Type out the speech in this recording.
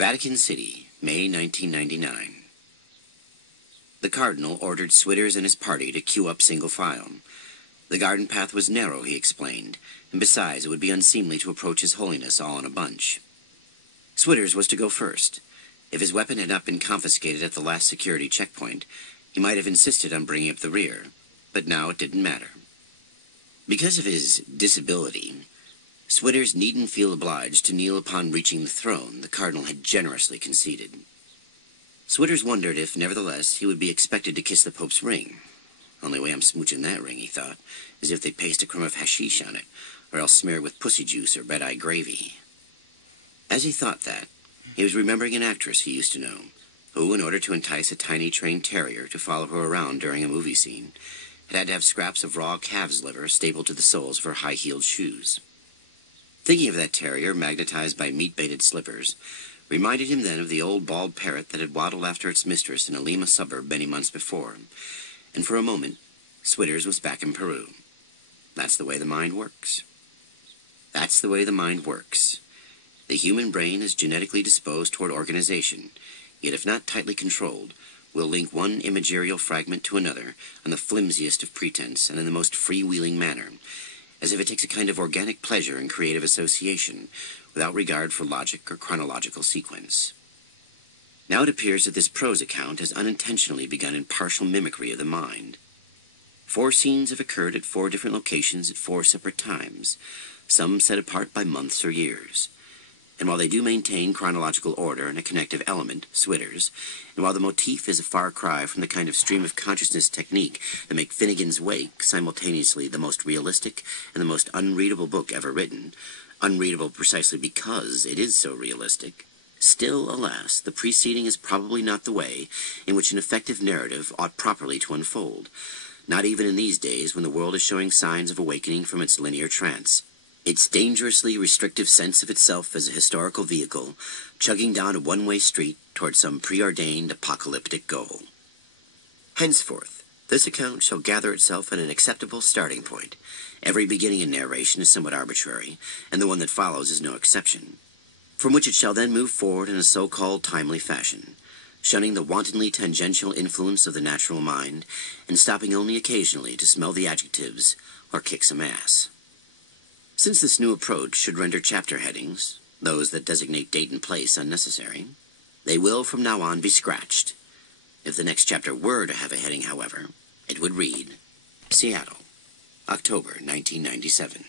Vatican City, May 1999. The Cardinal ordered Switters and his party to queue up single file. The garden path was narrow, he explained, and besides, it would be unseemly to approach His Holiness all in a bunch. Switters was to go first. If his weapon had not been confiscated at the last security checkpoint, he might have insisted on bringing up the rear, but now it didn't matter. Because of his disability, Switters needn't feel obliged to kneel upon reaching the throne the Cardinal had generously conceded. Switters wondered if, nevertheless, he would be expected to kiss the Pope's ring. Only way I'm smooching that ring, he thought, is if they paste a crumb of hashish on it, or else smear it with pussy juice or red-eye gravy. As he thought that, he was remembering an actress he used to know, who, in order to entice a tiny trained terrier to follow her around during a movie scene, had to have scraps of raw calf's liver stapled to the soles of her high-heeled shoes. Thinking of that terrier, magnetized by meat-baited slippers, reminded him then of the old bald parrot that had waddled after its mistress in a Lima suburb many months before, and for a moment, Switters was back in Peru. That's the way the mind works. That's the way the mind works. The human brain is genetically disposed toward organization, yet if not tightly controlled, will link one imagerial fragment to another on the flimsiest of pretense and in the most freewheeling manner, as if it takes a kind of organic pleasure in creative association, without regard for logic or chronological sequence. Now it appears that this prose account has unintentionally begun in partial mimicry of the mind. 4 scenes have occurred at 4 different locations at 4 separate times, some set apart by months or years. And while they do maintain chronological order and a connective element, Switters, and while the motif is a far cry from the kind of stream of consciousness technique that make Finnegan's Wake simultaneously the most realistic and the most unreadable book ever written, unreadable precisely because it is so realistic, still, alas, the preceding is probably not the way in which an effective narrative ought properly to unfold, not even in these days when the world is showing signs of awakening from its linear trance. Its dangerously restrictive sense of itself as a historical vehicle, chugging down a one-way street toward some preordained apocalyptic goal. Henceforth, this account shall gather itself at an acceptable starting point. Every beginning in narration is somewhat arbitrary, and the one that follows is no exception, from which it shall then move forward in a so-called timely fashion, shunning the wantonly tangential influence of the natural mind, and stopping only occasionally to smell the adjectives or kick some ass. Since this new approach should render chapter headings, those that designate date and place, unnecessary, they will from now on be scratched. If the next chapter were to have a heading, however, it would read, Seattle, October 1997.